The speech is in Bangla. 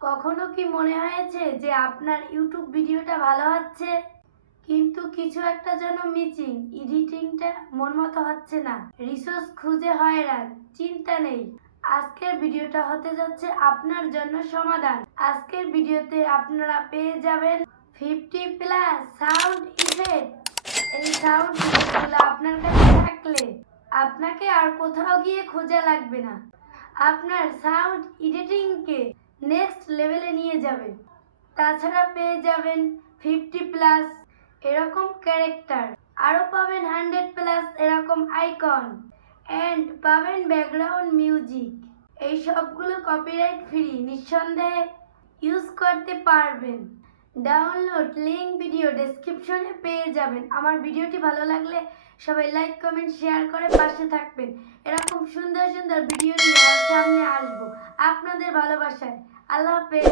কখনো কি মনে হয়েছে যে আপনার ইউটিউব ভিডিওটা ভালো হচ্ছে কিন্তু কিছু একটা যেন মিসিং, এডিটিংটা মন মতো হচ্ছে না, রিসোর্স খুঁজে হয়রান? চিন্তা নেই, আজকের ভিডিওটা হতে যাচ্ছে আপনার জন্য সমাধান। আজকের ভিডিওতে আপনারা পেয়ে যাবেন 50+ সাউন্ড ইফেক্ট। এই সাউন্ড ইফেক্টগুলো আপনার কাছে থাকলে আপনাকে আর কোথাও গিয়ে খোঁজা লাগবে না, আপনার সাউন্ড এডিটিংকে নেক্সট লেভেলে নিয়ে যাবে। তাছাড়া পেয়ে যাবেন 50+ এরকম ক্যারেক্টার, আরও পাবেন 100+ এরকম আইকন, অ্যান্ড পাবেন ব্যাকগ্রাউন্ড মিউজিক। এই সবগুলো কপিরাইট ফ্রি, নিঃসন্দেহে ইউজ করতে পারবেন। ডাউনলোড লিঙ্ক ভিডিও ডেসক্রিপশনে পেয়ে যাবেন। আমার ভিডিওটি ভালো লাগলে সবাই লাইক, কমেন্ট, শেয়ার করে পাশে থাকবেন। এরকম সুন্দর সুন্দর ভিডিও নিয়ে সামনে আসবো আপনাদের ভালোবাসায়। আল্লাহ হাফেজ।